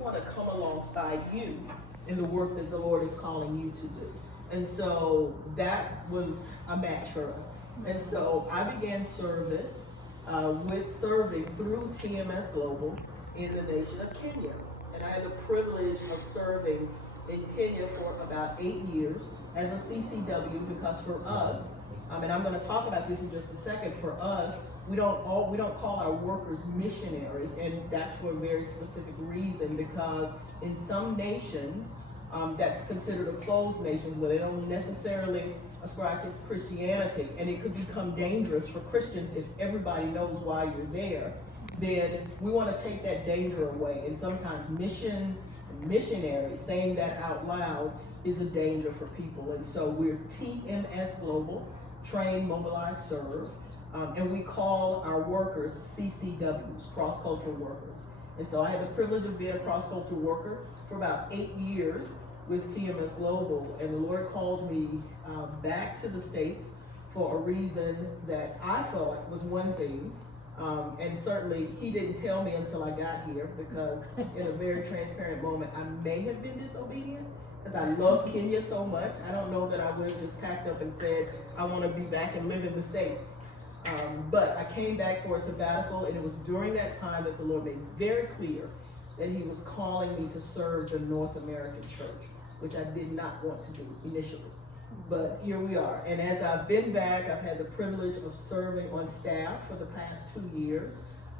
want to come alongside you in the work that the Lord is calling you to do. And so that was a match for us. And so I began serving through Tms Global in the nation of Kenya. And I had the privilege of serving in Kenya for about 8 years as a CCW, because for us, and I'm going to talk about this in just a second, for us, we don't call our workers missionaries, and that's for a very specific reason, because in some nations, that's considered a closed nation where they don't necessarily ascribe to Christianity, and it could become dangerous for Christians if everybody knows why you're there. Then we want to take that danger away, and sometimes missions and missionaries, saying that out loud, is a danger for people. And so we're TMS Global, Train, Mobilize, Serve, and we call our workers CCWs, cross-cultural workers. And so I had the privilege of being a cross-cultural worker for about 8 years with TMS Global, and the Lord called me back to the States for a reason that I thought was one thing, and certainly He didn't tell me until I got here, because in a very transparent moment, I may have been disobedient, because I love Kenya so much. I don't know that I would have just packed up and said, I want to be back and live in the States. But I came back for a sabbatical, and it was during that time that the Lord made very clear that He was calling me to serve the North American church, which I did not want to do initially. But here we are. And as I've been back, I've had the privilege of serving on staff for the past 2 years.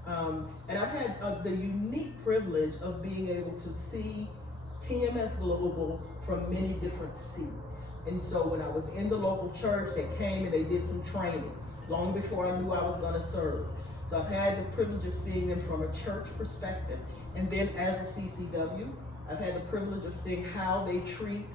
And I've had the unique privilege of being able to see TMS Global from many different seats. And so when I was in the local church, they came and they did some training long before I knew I was going to serve. So I've had the privilege of seeing them from a church perspective. And then as a CCW, I've had the privilege of seeing how we treat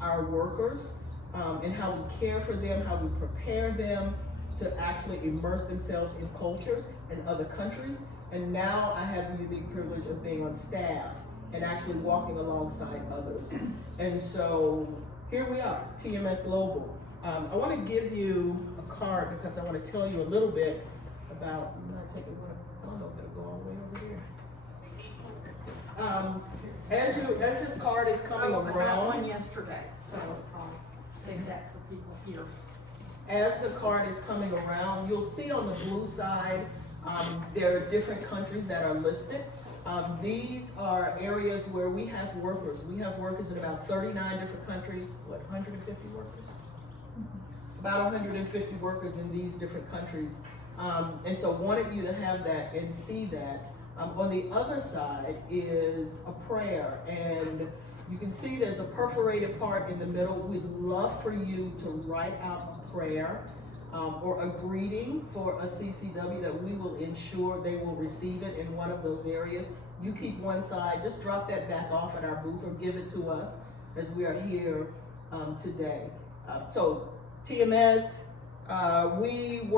our workers, and how we care for them, how we prepare them to actually immerse themselves in cultures in other countries. And now I have the unique privilege of being on staff and actually walking alongside others. And so here we are, TMS Global. I want to give you a card because I want to tell you a little bit about, I don't know if it'll go all the way over here. As this card is coming around. I got one yesterday, so I'll save that for people here. As the card is coming around, you'll see on the blue side, there are different countries that are listed. These are areas where we have workers. We have workers in about 39 different countries. What, 150 workers? About 150 workers in these different countries. And so wanted you to have that and see that. On the other side is a prayer, and you can see there's a perforated part in the middle. We'd love for you to write out a prayer or a greeting for a CCW that we will ensure they will receive it in one of those areas. You keep one side, just drop that back off at our booth or give it to us as we are here today. So TMS, we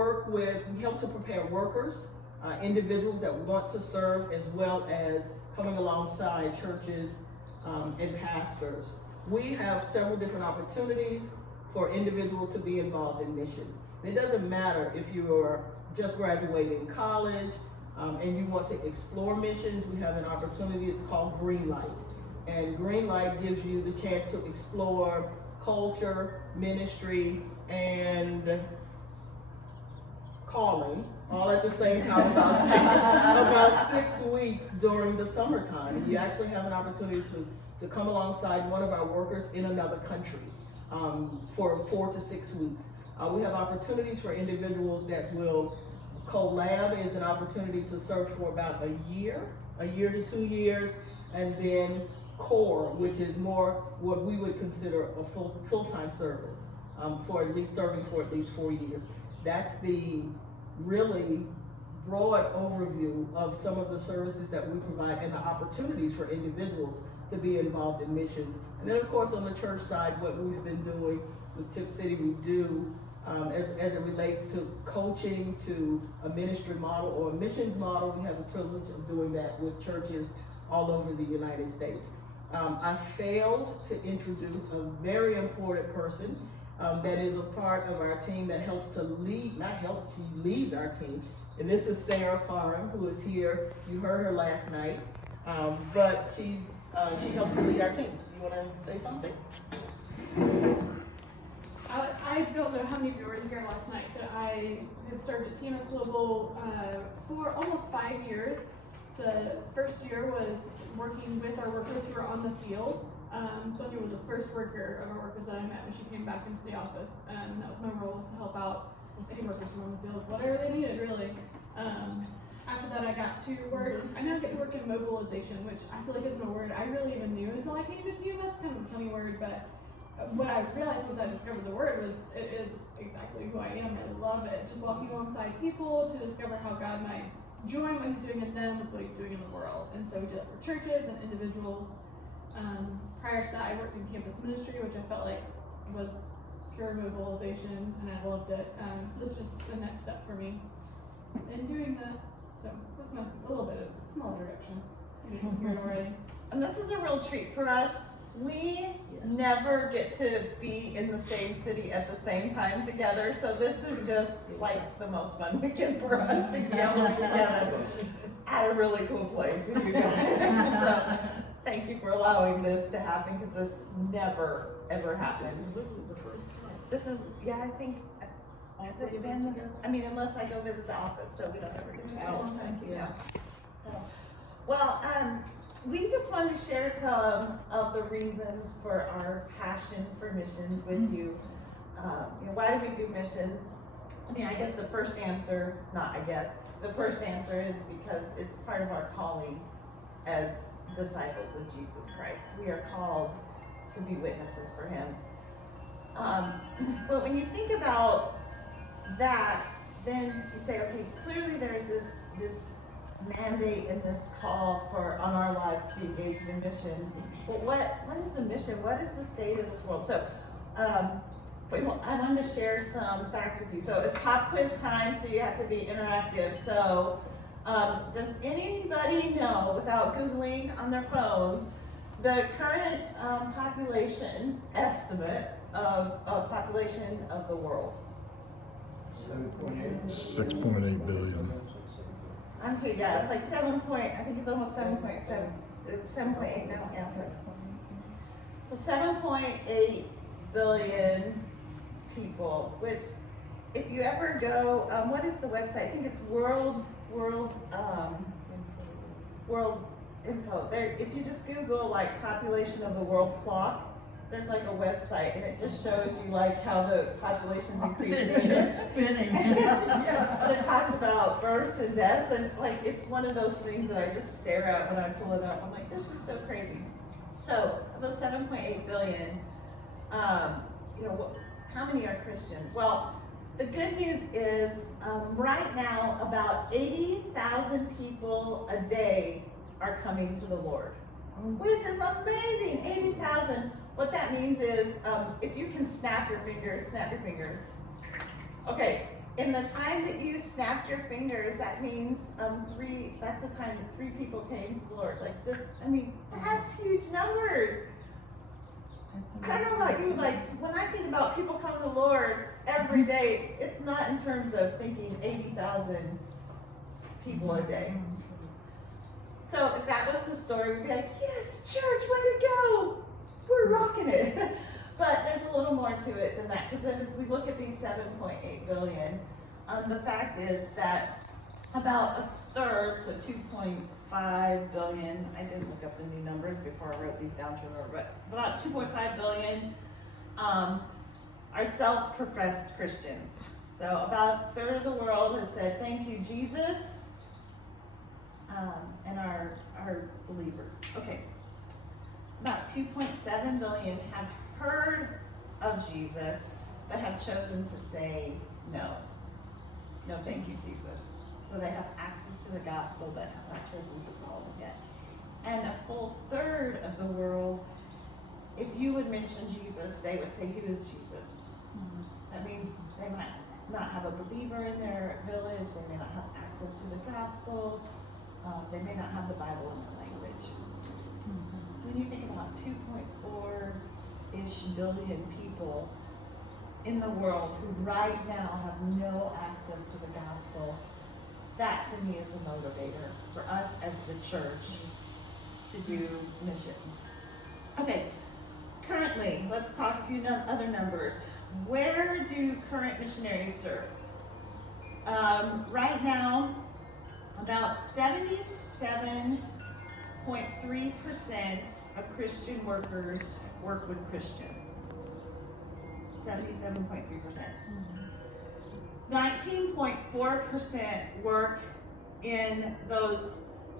help to prepare workers, individuals that want to serve, as well as coming alongside churches and pastors. We have several different opportunities for individuals to be involved in missions. And it doesn't matter if you're just graduating college and you want to explore missions. We have an opportunity, it's called Green Light. And Green Light gives you the chance to explore culture, ministry, and calling all at the same time, about 6 weeks during the summertime. And you actually have an opportunity to come alongside one of our workers in another country for 4 to 6 weeks. We have opportunities for individuals that will collab is an opportunity to serve for about a year to 2 years, and then core, which is more what we would consider a full-time service, for at least serving for at least 4 years. That's the really broad overview of some of the services that we provide and the opportunities for individuals to be involved in missions. And then of course on the church side, what we've been doing with Tip City, we do as it relates to coaching, to a ministry model or a missions model. We have the privilege of doing that with churches all over the United States. I failed to introduce a very important person that is a part of our team that helps to lead, she leads our team. And this is Sarah Parham, who is here. You heard her last night. But she helps to lead our team. You wanna say something? I don't know how many of you were here last night, but I have served at Tms Global for almost 5 years. The first year was working with our workers who were on the field. Sonia was the first worker of our workers that I met when she came back into the office, and that was my role, was to help out any workers who were on the field, whatever they needed, really. After that, I got to work. I now get to work in mobilization, which I feel like isn't a word I really even knew until I came to TMS. Kind of a funny word, but what I realized once I discovered the word was it is exactly who I am. I love it. Just walking alongside people to discover how God might join what He's doing in them with what He's doing in the world. And so we do that for churches and individuals. Prior to that, I worked in campus ministry, which I felt like was pure mobilization, and I loved it. So it's just the next step for me in doing that. So that's a little bit of a small direction. You didn't hear it already. And this is a real treat for us. We never get to be in the same city at the same time together, so this is just like the most fun weekend for us to be able to be together at a really cool place with you guys. So thank you for allowing this to happen, because this never ever happens. This is, yeah, I think, has it been? I mean, unless I go visit the office, so we don't ever get to Oh, see. thank you. Yeah. So, well, we just wanted to share some of the reasons for our passion for missions with you. Why do we do missions? I mean, I guess the first answer is because it's part of our calling as disciples of Jesus Christ. We are called to be witnesses for Him. But when you think about that, then you say, okay, clearly there's this mandate and this call on our lives to be engaged in missions. But what is the mission? What is the state of this world? So I wanted to share some facts with you. So it's pop quiz time, so you have to be interactive. So does anybody know, without Googling on their phones, the current population estimate of population of the world? 6.8 billion. Okay, yeah, it's like I think it's almost 7.7. It's 7.8 now, yeah. So 7.8 billion people, which if you ever go, what is the website? I think it's World Info. There, if you just Google like population of the world clock, there's like a website, and it just shows you like how the population's increasing. It's just spinning. And it talks about births and deaths, and like it's one of those things that I just stare at when I pull it up. I'm like, this is so crazy. So of those 7.8 billion, how many are Christians? Well, the good news is right now about 80,000 people a day are coming to the Lord, which is amazing. 80,000. What that means is, if you can snap your fingers, snap your fingers. Okay, in the time that you snapped your fingers, that means that's the time that 3 people came to the Lord. Like that's huge numbers. I don't know about you, like when I think about people coming to the Lord every day, it's not in terms of thinking 80,000 people a day. So if that was the story, we'd be like, yes, church, way to go. We're rocking it. But there's a little more to it than that, because as we look at these 7.8 billion, the fact is that about a third, so 2.5 billion, I didn't look up the new numbers before I wrote these down to remember, but about 2.5 billion are self-professed Christians. So about a third of the world has said, thank you, Jesus, and are believers. Okay. About 2.7 billion have heard of Jesus, but have chosen to say no. No, thank you, Jesus. So they have access to the gospel, but have not chosen to follow him yet. And a full third of the world, if you would mention Jesus, they would say, who is Jesus? That means they might not have a believer in their village, they may not have access to the gospel, they may not have the Bible in their language. So when you think about 2.4-ish billion people in the world who right now have no access to the gospel, that to me is a motivator for us as the church to do missions. Okay, currently, let's talk a few other numbers. Where do current missionaries serve? Right now, about 77.3% of Christian workers work with Christians. 77.3%. 19.4% work in those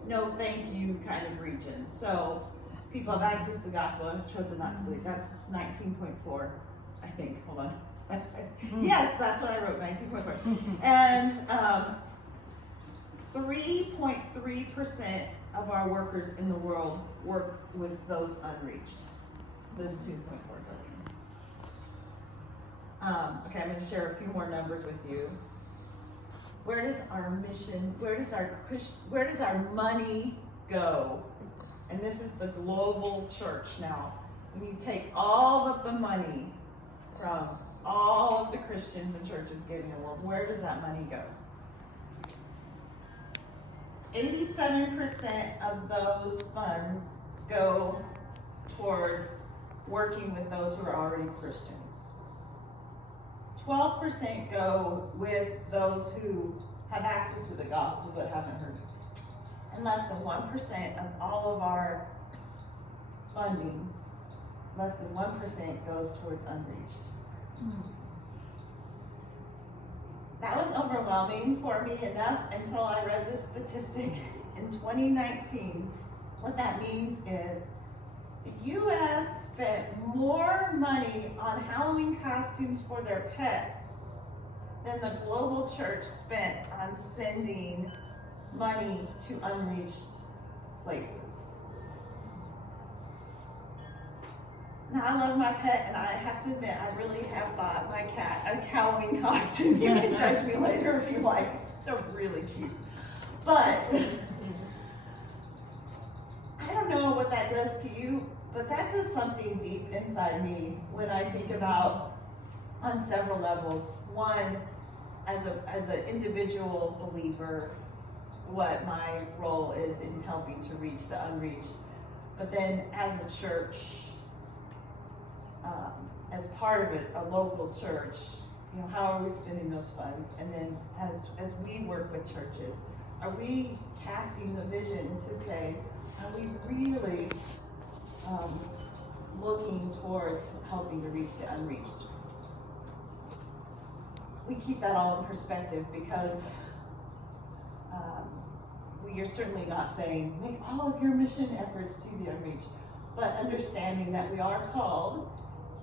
no thank you kind of regions. So people have access to the gospel and have chosen not to believe. That's 19.4, I think. Hold on. Yes, that's what I wrote, 19.4. And 3.3% of our workers in the world work with those unreached. Those 2.4 billion. Okay, I'm going to share a few more numbers with you. Where does our mission, where does our money go? And this is the global church now. When you take all of the money from all of the Christians and churches giving the world, where does that money go? 87% of those funds go towards working with those who are already Christians. 12% go with those who have access to the gospel but haven't heard it. And less than 1% of all of our funding, less than 1% goes towards unreached. That was overwhelming for me enough until I read this statistic in 2019. What that means is the U.S. spent more money on Halloween costumes for their pets than the global church spent on sending money to unreached places. Now, I love my pet, and I have to admit, I really have bought my cat a Halloween costume. You can judge me later if you like. They're really cute. But I don't know what that does to you, but that does something deep inside me when I think about, on several levels. One, as an individual believer, what my role is in helping to reach the unreached. But then as a church, as part of it, a local church, you know, how are we spending those funds? And then as we work with churches, are we casting the vision to say, are we really looking towards helping to reach the unreached? We keep that all in perspective because we are certainly not saying, make all of your mission efforts to the unreached, but understanding that we are called,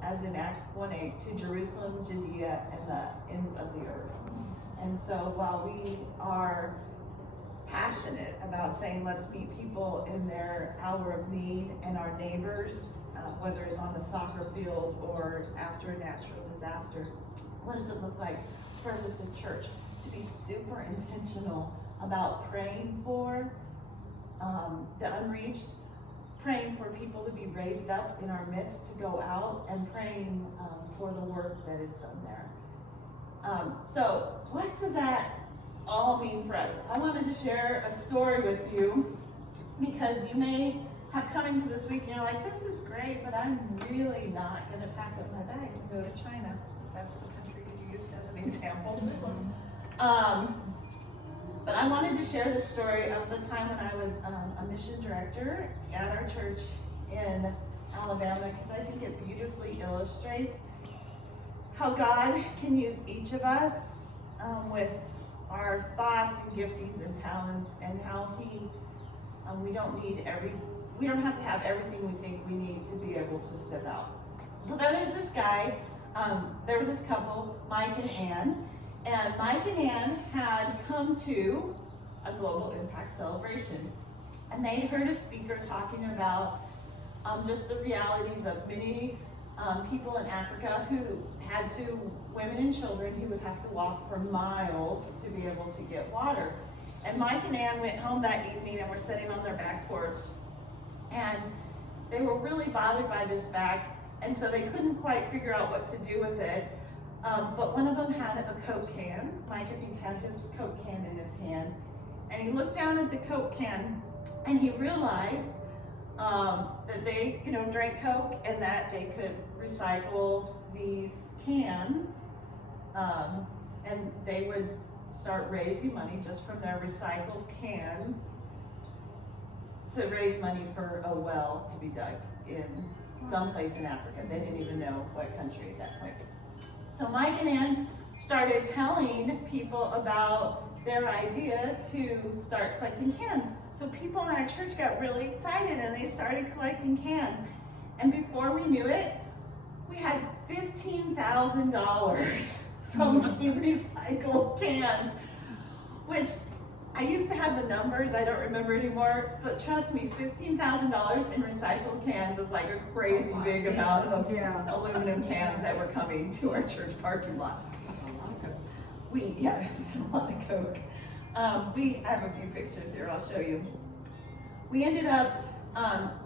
as in Acts 1:8, to Jerusalem, Judea, and the ends of the earth. And so while we are passionate about saying let's meet people in their hour of need and our neighbors, whether it's on the soccer field or after a natural disaster, what does it look like for us as a church to be super intentional about praying for the unreached, praying for people to be raised up in our midst to go out, and praying for the work that is done there. So what does that all mean for us? I wanted to share a story with you because you may have come into this week and you're like, this is great, but I'm really not going to pack up my bags and go to China, since that's the country you used as an example. But I wanted to share the story of the time when I was a mission director at our church in Alabama, because I think it beautifully illustrates how God can use each of us with our thoughts and giftings and talents, and how we don't have to have everything we think we need to be able to step out. So there's this guy, there was this couple, Mike and Ann. And Mike and Ann had come to a global impact celebration. And they heard a speaker talking about just the realities of many people in Africa who had women and children who would have to walk for miles to be able to get water. And Mike and Ann went home that evening and were sitting on their back porch. And they were really bothered by this fact. And so they couldn't quite figure out what to do with it. But one of them had a Coke can. Mike, I think, had his Coke can in his hand. And he looked down at the Coke can and he realized that they, drank Coke and that they could recycle these cans. And they would start raising money just from their recycled cans to raise money for a well to be dug in some place in Africa. They didn't even know what country at that point. So Mike and Ann started telling people about their idea to start collecting cans. So people in our church got really excited and they started collecting cans. And before we knew it, we had $15,000 from recycled cans, which I used to have the numbers, I don't remember anymore, but trust me, $15,000 in recycled cans is like a crazy big amount of aluminum cans that were coming to our church parking lot. It's a lot of Coke. I have a few pictures here, I'll show you. We ended up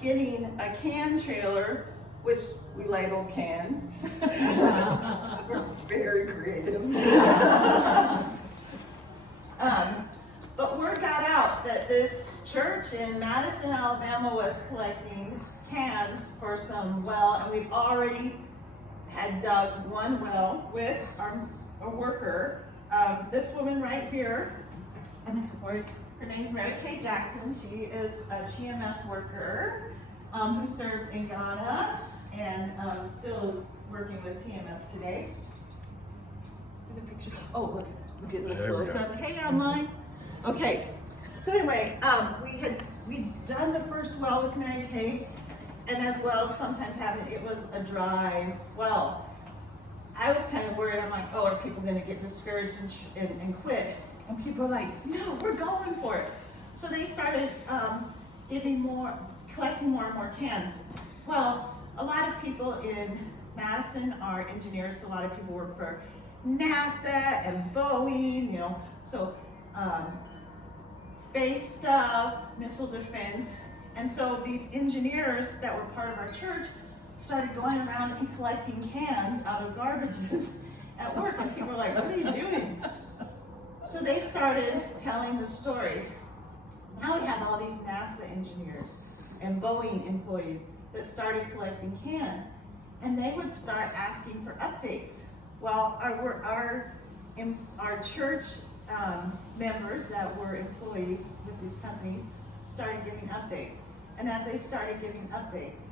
getting a can trailer, which we labeled cans. We're very creative. But word got out that this church in Madison, Alabama was collecting cans for some well, and we've already had dug one well with a worker. This woman right here, her name's Mary Kay Jackson. She is a TMS worker who served in Ghana and still is working with TMS today. See the picture? Oh, look, we're getting a close up. Hey, online. Okay, so anyway, we'd done the first well with Mary Kay, and as well sometimes it was a dry well. I was kind of worried. I'm like, oh, are people going to get discouraged and quit? And people are like, no, we're going for it. So they started collecting more and more cans. Well, a lot of people in Madison are engineers, so a lot of people work for NASA and Boeing, so space stuff, missile defense. And so these engineers that were part of our church started going around and collecting cans out of garbages at work, and people were like, what are you doing? So they started telling the story. Now we have all these NASA engineers and Boeing employees that started collecting cans, and they would start asking for updates. Well, our church members that were employees with these companies started giving updates. And as they started giving updates,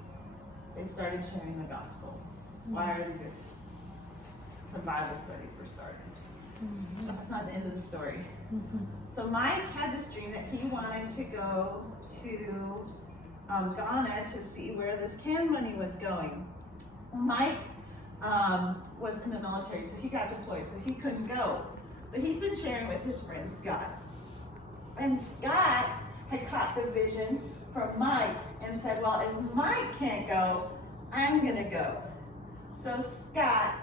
they started sharing the gospel. Why are they here? Some Bible studies were started. That's not the end of the story. So Mike had this dream that he wanted to go to Ghana to see where this can money was going. Well, Mike was in the military, so he got deployed, so he couldn't go. But he'd been sharing with his friend Scott. And Scott had caught the vision from Mike and said, well, if Mike can't go, I'm gonna go. So Scott,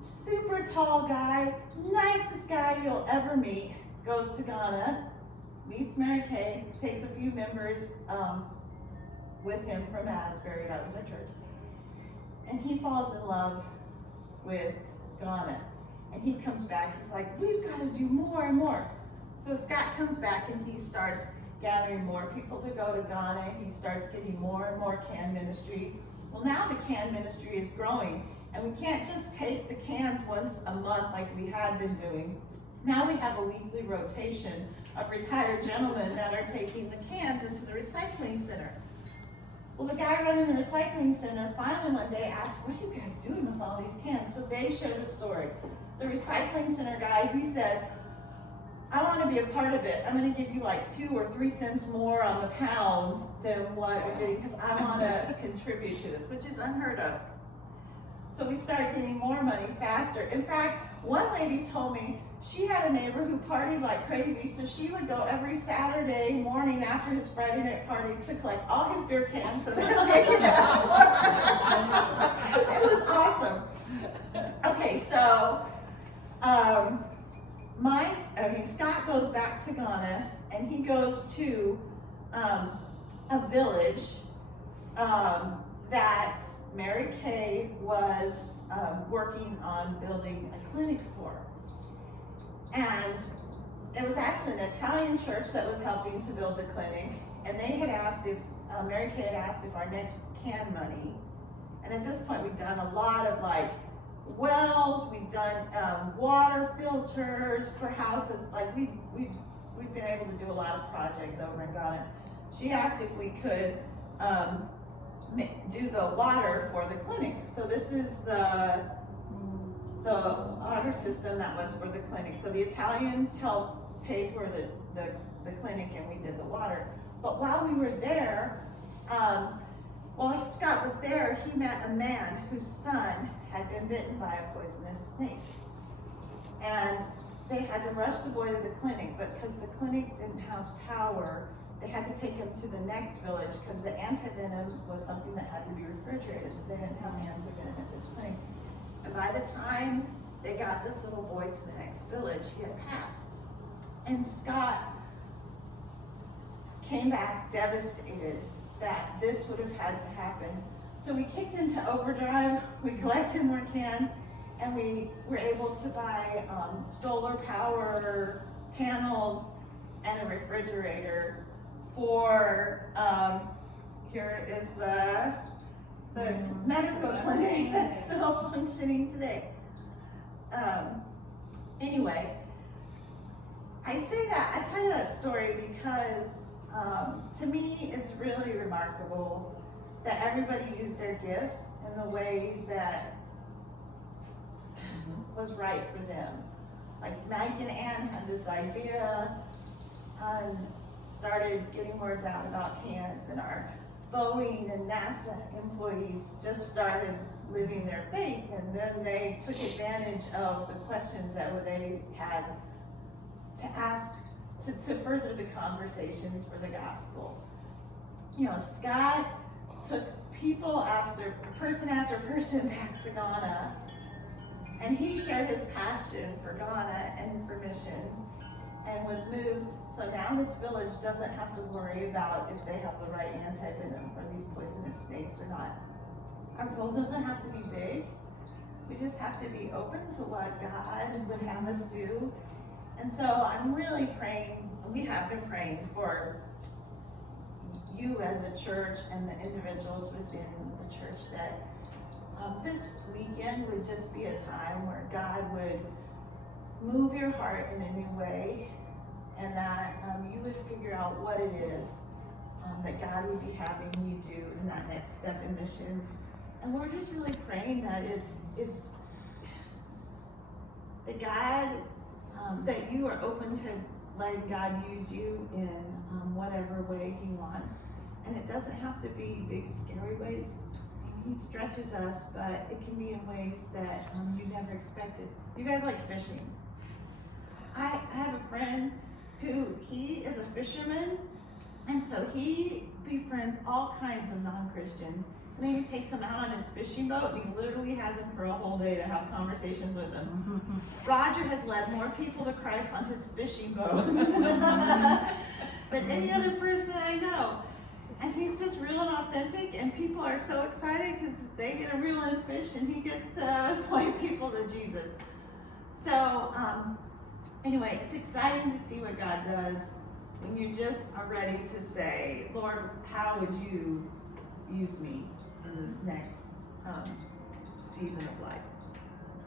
super tall guy, nicest guy you'll ever meet, goes to Ghana, meets Mary Kay, takes a few members with him from Asbury, that was our church, and he falls in love with Ghana. And he comes back, he's like, we've got to do more and more. So Scott comes back and he starts gathering more people to go to Ghana. He starts getting more and more can ministry. Well, now the can ministry is growing, and we can't just take the cans once a month like we had been doing. Now we have a weekly rotation of retired gentlemen that are taking the cans into the recycling center. Well, the guy running the recycling center finally one day asked, what are you guys doing with all these cans? So they share the story. The recycling center guy, he says, I want to be a part of it. I'm going to give you like 2 or 3 cents more on the pounds than what you're getting, because I want to contribute to this, which is unheard of. So we started getting more money faster. In fact, one lady told me she had a neighbor who partied like crazy, so she would go every Saturday morning after his Friday night parties to collect all his beer cans so that they could have more. It was awesome. Okay, so Scott goes back to Ghana, and he goes to a village that Mary Kay was working on building a clinic for. And it was actually an Italian church that was helping to build the clinic, And they had asked if, Mary Kay had asked if our next can money, and at this point we've done a lot of like wells, we've done water filters for houses, like we've been able to do a lot of projects over in Ghana. She asked if we could do the water for the clinic. So this is the water system that was for the clinic. So the Italians helped pay for the clinic and we did the water. But while we were there, while Scott was there, he met a man whose son had been bitten by a poisonous snake. And they had to rush the boy to the clinic, but because the clinic didn't have power, they had to take him to the next village because the antivenom was something that had to be refrigerated, so they didn't have antivenom at this clinic. And by the time they got this little boy to the next village, he had passed. And Scott came back devastated that this would have had to happen. So we kicked into overdrive, we collected more cans, and we were able to buy solar power panels and a refrigerator for, here is the medical clinic that's still functioning today. Anyway, I say that, I tell you that story because to me it's really remarkable that everybody used their gifts in the way that was right for them. Like Mike and Ann had this idea and started getting more down about cans, and our Boeing and NASA employees just started living their faith, and then they took advantage of the questions that they had to ask to further the conversations for the gospel. You know, Scott took person after person back to Ghana, and he shared his passion for Ghana and for missions, and was moved. So now this village doesn't have to worry about if they have the right antivenom for these poisonous snakes or not. Our goal doesn't have to be big. We just have to be open to what God would have us do. And so I'm really praying, we have been praying for you as a church and the individuals within the church that this weekend would just be a time where God would move your heart in a new way, and that you would figure out what it is that God would be having you do in that next step in missions. And we're just really praying that it's that God, that you are open to letting God use you in whatever way He wants. And it doesn't have to be big, scary ways. He stretches us, but it can be in ways that you never expected. You guys like fishing. I have a friend who, he is a fisherman, and so he befriends all kinds of non-Christians, and then he takes them out on his fishing boat, and he literally has them for a whole day to have conversations with them. Roger has led more people to Christ on his fishing boat than any other person I know. And he's just real and authentic, and people are so excited because they get a reel in fish, and he gets to point people to Jesus. So, anyway, it's exciting to see what God does when you just are ready to say, Lord, how would you use me in this next season of life?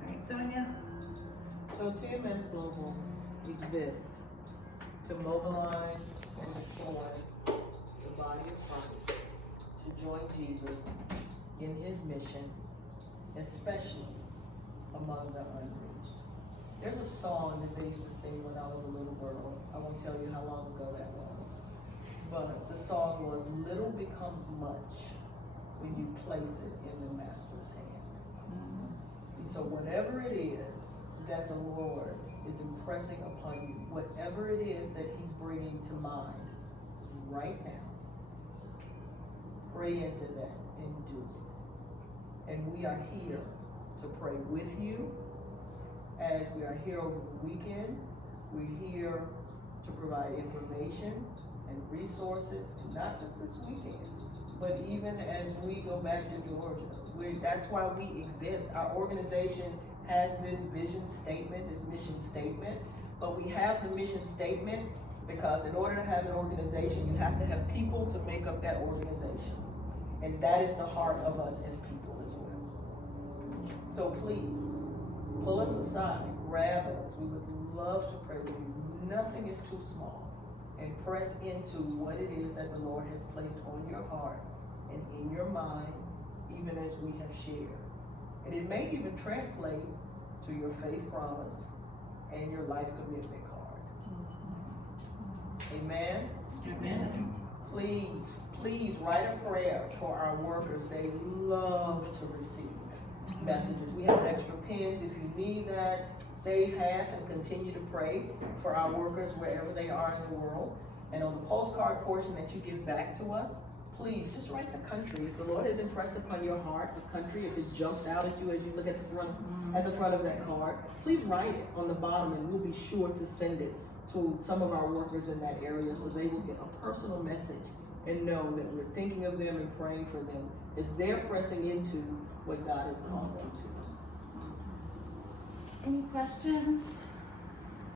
All right, Sonia? So TMS Global exists to mobilize and deploy the body of Christ to join Jesus in His mission, especially among the unreached. There's a song that they used to sing when I was a little girl. I won't tell you how long ago that was. But the song was, little becomes much when you place it in the Master's hand. So whatever it is that the Lord is impressing upon you, whatever it is that He's bringing to mind right now, pray into that and do it. And we are here to pray with you. As we are here over the weekend, we're here to provide information and resources, not just this weekend, but even as we go back to Georgia. That's why we exist. Our organization has this vision statement, this mission statement, but we have the mission statement because in order to have an organization, you have to have people organization. And that is the heart of us as people as well. So please, pull us aside, grab us. We would love to pray with you. Nothing is too small. And press into what it is that the Lord has placed on your heart and in your mind, even as we have shared. And it may even translate to your faith promise and your life commitment card. Amen? Amen. Please write a prayer for our workers. They love to receive messages. We have extra pens if you need that. Save half and continue to pray for our workers wherever they are in the world. And on the postcard portion that you give back to us, please just write the country. If the Lord has impressed upon your heart the country, if it jumps out at you as you look at the front of that card, please write it on the bottom, and we'll be sure to send it to some of our workers in that area so they will get a personal message and know that we're thinking of them and praying for them as they're pressing into what God has called them to. Any questions?